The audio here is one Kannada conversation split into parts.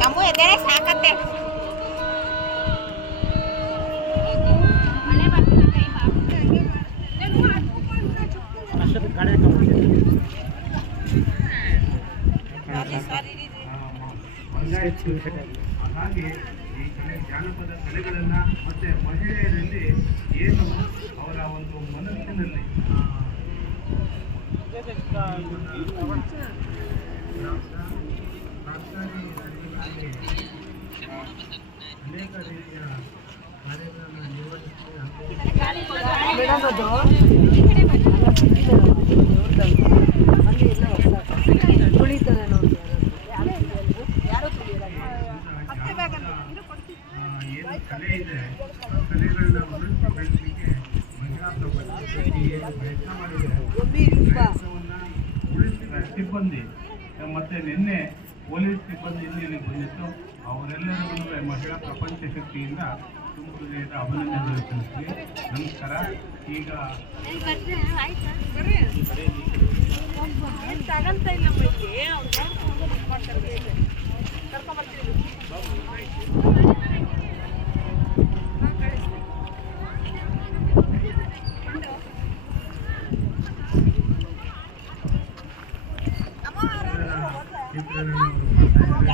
ನಮ್ಮ ಎದೆ ಸಾಕತ್ತೆ ಹಾಗಾಗಿ ಈ ಕಲೆ ಜಾನಪದ ಕಲೆಗಳನ್ನ ಮತ್ತೆ ಮಹಿಳೆಯರಲ್ಲಿ ಏನು ಅವರ ಒಂದು ಮನಸ್ಸಿನಲ್ಲಿ ಆ, ಸರ್ಕಾರಿ ಅಧಿಕಾರಿ ಅನೇಕ ರೀತಿಯ ಏನು ಕಲೆ ಇದೆ ಆ ಕಲೆಗಳನ್ನ ಉಳಿಸಿ ಬೆಳೆಸಲಿಕ್ಕೆ ಮಹಿಳಾ ಪ್ರಯತ್ನ ಮಾಡಿದೆ ಸಿಬ್ಬಂದಿ. ಮತ್ತೆ ನಿನ್ನೆ ಪೊಲೀಸ್ ಸಿಬ್ಬಂದಿ ಇಲ್ಲಿ ಇಲ್ಲಿಗೆ ಬಂದಿತ್ತು ಅವರೆಲ್ಲರಿಗೂ ಮಹಿಳಾ ಪ್ರಪಂಚ ಶಕ್ತಿಯಿಂದ ತುಂಬ ಹೃದಯದ ಅಭಿನಂದನೆಗಳು ತಿಳಿಸ್ತೀವಿ. ನಮಸ್ಕಾರ. ಈಗ ನೀವೆಲ್ಲರೂ ಈ ಕಾರ್ಯಕ್ರಮದಲ್ಲಿ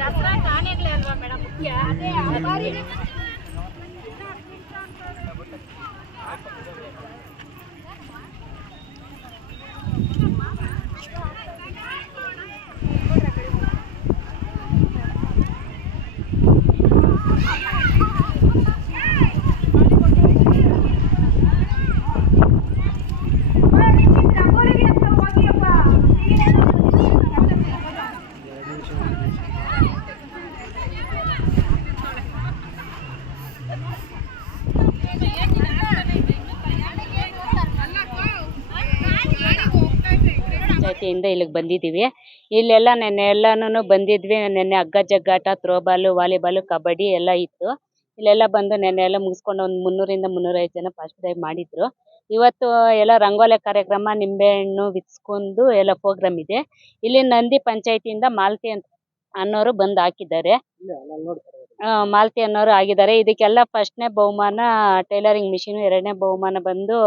ದಸರಾ ಕಾಣೆಗಳೇ ಅಲ್ವಾ ಮೇಡಮ್? ಮುಖ್ಯ. ಅದೇ ಬಾರಿ ಇಲ್ಲಿಗೆ ಬಂದಿದ್ದೀವಿ. ಇಲ್ಲೆಲ್ಲ ನೆನ್ನೆ ಎಲ್ಲಾನು ಬಂದಿದ್ವಿ. ನೆನ್ನೆ ಹಗ್ಗ ಜಗ್ಗಾಟ ಥ್ರೋಬಾಲು ವಾಲಿಬಾಲು ಕಬಡ್ಡಿ ಎಲ್ಲ ಇತ್ತು. ಇಲ್ಲೆಲ್ಲ ಬಂದು ನೆನ್ನೆ ಎಲ್ಲ ಮುಗಿಸ್ಕೊಂಡು ಒಂದು ಮುನ್ನೂರಿಂದ ಮುನ್ನೂರೈವತ್ತು ಜನ ಫಸ್ಟ್ ಪ್ರೈಸ್ ಮಾಡಿದ್ರು. ಇವತ್ತು ಎಲ್ಲ ರಂಗೋಲಿ ಕಾರ್ಯಕ್ರಮ ನಿಂಬೆಹಣ್ಣು ಬಿಚ್ಕೊಂಡು ಎಲ್ಲ ಪ್ರೋಗ್ರಾಮ್ ಇದೆ. ಇಲ್ಲಿ ನಂದಿ ಪಂಚಾಯತಿಯಿಂದ ಮಾಲತಿ ಅಂತ ಅನ್ನೋರು ಬಂದು ಹಾಕಿದ್ದಾರೆ. ಮಾಲತಿ ಅನ್ನೋರು ಆಗಿದ್ದಾರೆ. ಇದಕ್ಕೆಲ್ಲ ಫಸ್ಟ್ ನೇ ಬಹುಮಾನ ಟೈಲರಿಂಗ್ ಮಿಷಿನ್ ಎರಡನೇ ಬಹುಮಾನ ಬಂದು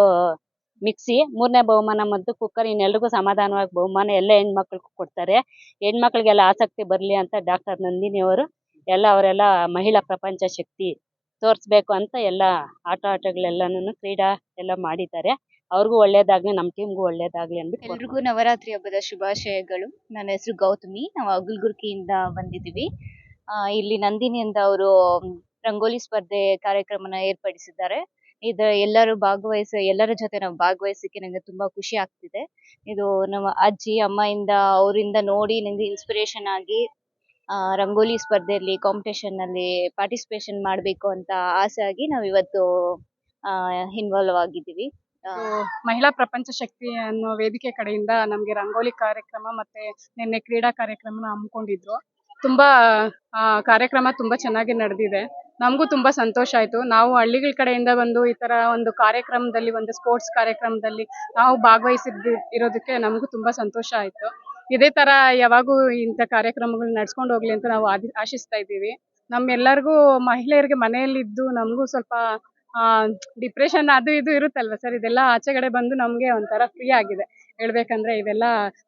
ಮಿಕ್ಸಿ. ಮೂರನೇ ಬಹುಮಾನ ಮತ್ತು ಕುಕ್ಕರ್ ಇನ್ನೆಲ್ರಿಗೂ ಸಮಾಧಾನವಾಗಿ ಬಹುಮಾನ ಎಲ್ಲ ಹೆಣ್ಮಕ್ಳಿಗೂ ಕೊಡ್ತಾರೆ. ಹೆಣ್ಮಕ್ಳಿಗೆಲ್ಲ ಆಸಕ್ತಿ ಬರಲಿ ಅಂತ ಡಾಕ್ಟರ್ ನಂದಿನಿ ಅವರು ಎಲ್ಲ ಅವರೆಲ್ಲ ಮಹಿಳಾ ಪ್ರಪಂಚ ಶಕ್ತಿ ತೋರಿಸ್ಬೇಕು ಅಂತ ಎಲ್ಲ ಆಟ ಆಟಗಳೆಲ್ಲನೂ ಕ್ರೀಡಾ ಎಲ್ಲ ಮಾಡಿದ್ದಾರೆ. ಅವ್ರಿಗೂ ಒಳ್ಳೇದಾಗ್ಲಿ, ನಮ್ಮ ಟೀಮ್ಗೂ ಒಳ್ಳೇದಾಗ್ಲಿ ಅಂದ್ಬಿಟ್ಟು ಎಲ್ರಿಗೂ ನವರಾತ್ರಿ ಹಬ್ಬದ ಶುಭಾಶಯಗಳು. ನನ್ನ ಹೆಸರು ಗೌತಮಿ. ನಾವು ಅಗುಲ್ಗುರ್ಕಿಯಿಂದ ಬಂದಿದ್ದೀವಿ. ಇಲ್ಲಿ ನಂದಿನಿ ಅಂತ ಅವರು ರಂಗೋಲಿ ಸ್ಪರ್ಧೆ ಕಾರ್ಯಕ್ರಮನ ಏರ್ಪಡಿಸಿದ್ದಾರೆ. ಇದು ಎಲ್ಲರೂ ಭಾಗವಹಿಸ ಎಲ್ಲರ ಜೊತೆ ನಾವು ಭಾಗವಹಿಸಕ್ಕೆ ನಂಗೆ ತುಂಬಾ ಖುಷಿ ಆಗ್ತಿದೆ. ಇದು ನಮ್ಮ ಅಜ್ಜಿ ಅಮ್ಮಯಿಂದ ಅವರಿಂದ ನೋಡಿ ನಂಗೆ ಇನ್ಸ್ಪಿರೇಷನ್ ಆಗಿ ಆ, ರಂಗೋಲಿ ಸ್ಪರ್ಧೆಯಲ್ಲಿ ಕಾಂಪಿಟೇಷನ್ನಲ್ಲಿ ಪಾರ್ಟಿಸಿಪೇಷನ್ ಮಾಡಬೇಕು ಅಂತ ಆಸೆ ಆಗಿ ನಾವು ಇವತ್ತು ಇನ್ವಾಲ್ವ್ ಆಗಿದ್ದೀವಿ. ಆ, ಮಹಿಳಾ ಪ್ರಪಂಚ ಶಕ್ತಿ ಅನ್ನೋ ವೇದಿಕೆ ಕಡೆಯಿಂದ ನಮಗೆ ರಂಗೋಲಿ ಕಾರ್ಯಕ್ರಮ ಮತ್ತೆ ನಿನ್ನೆ ಕ್ರೀಡಾ ಕಾರ್ಯಕ್ರಮನ ಹಮ್ಮಿಕೊಂಡಿದ್ರು. ತುಂಬಾ ಆ, ಕಾರ್ಯಕ್ರಮ ತುಂಬಾ ಚೆನ್ನಾಗಿ ನಡೆದಿದೆ. ನಮಗೂ ತುಂಬಾ ಸಂತೋಷ ಆಯ್ತು. ನಾವು ಹಳ್ಳಿಗಳ ಕಡೆಯಿಂದ ಬಂದು ಈ ತರ ಒಂದು ಕಾರ್ಯಕ್ರಮದಲ್ಲಿ, ಒಂದು ಸ್ಪೋರ್ಟ್ಸ್ ಕಾರ್ಯಕ್ರಮದಲ್ಲಿ ನಾವು ಭಾಗವಹಿಸಿದ್ದು ಇರೋದಕ್ಕೆ ನಮಗೂ ತುಂಬಾ ಸಂತೋಷ ಆಯ್ತು. ಇದೇ ತರ ಯಾವಾಗೂ ಇಂತ ಕಾರ್ಯಕ್ರಮಗಳು ನಡ್ಸ್ಕೊಂಡು ಹೋಗ್ಲಿ ಅಂತ ನಾವು ಆಶಿಸ್ತಾ ಇದ್ದೀವಿ. ನಮ್ಮೆಲ್ಲರಿಗೂ ಮಹಿಳೆಯರಿಗೆ ಮನೆಯಲ್ಲಿದ್ದು ನಮಗೂ ಸ್ವಲ್ಪ ಡಿಪ್ರೆಷನ್ ಅದು ಇದು ಇರುತ್ತಲ್ವ ಸರ್? ಇದೆಲ್ಲ ಆಚೆಗಡೆ ಬಂದು ನಮಗೆ ಒಂಥರ ಫ್ರೀ ಆಗಿದೆ. ಹೇಳ್ಬೇಕಂದ್ರೆ ಇವೆಲ್ಲ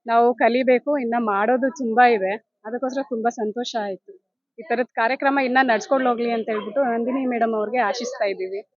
ನಾವು ಕಲಿಬೇಕು, ಇನ್ನ ಮಾಡೋದು ತುಂಬಾ ಇದೆ. ಅದಕ್ಕೋಸ್ಕರ ತುಂಬಾ ಸಂತೋಷ ಆಯ್ತು. ಈ ತರದ ಕಾರ್ಯಕ್ರಮ ಇನ್ನ ನಡ್ಸ್ಕೊಂಡು ಹೋಗ್ಲಿ ಅಂತ ಹೇಳ್ಬಿಟ್ಟು ನಂದಿನಿ ಮೇಡಂ ಅವ್ರಿಗೆ ಆಶಿಸ್ತಾ ಇದ್ದೀವಿ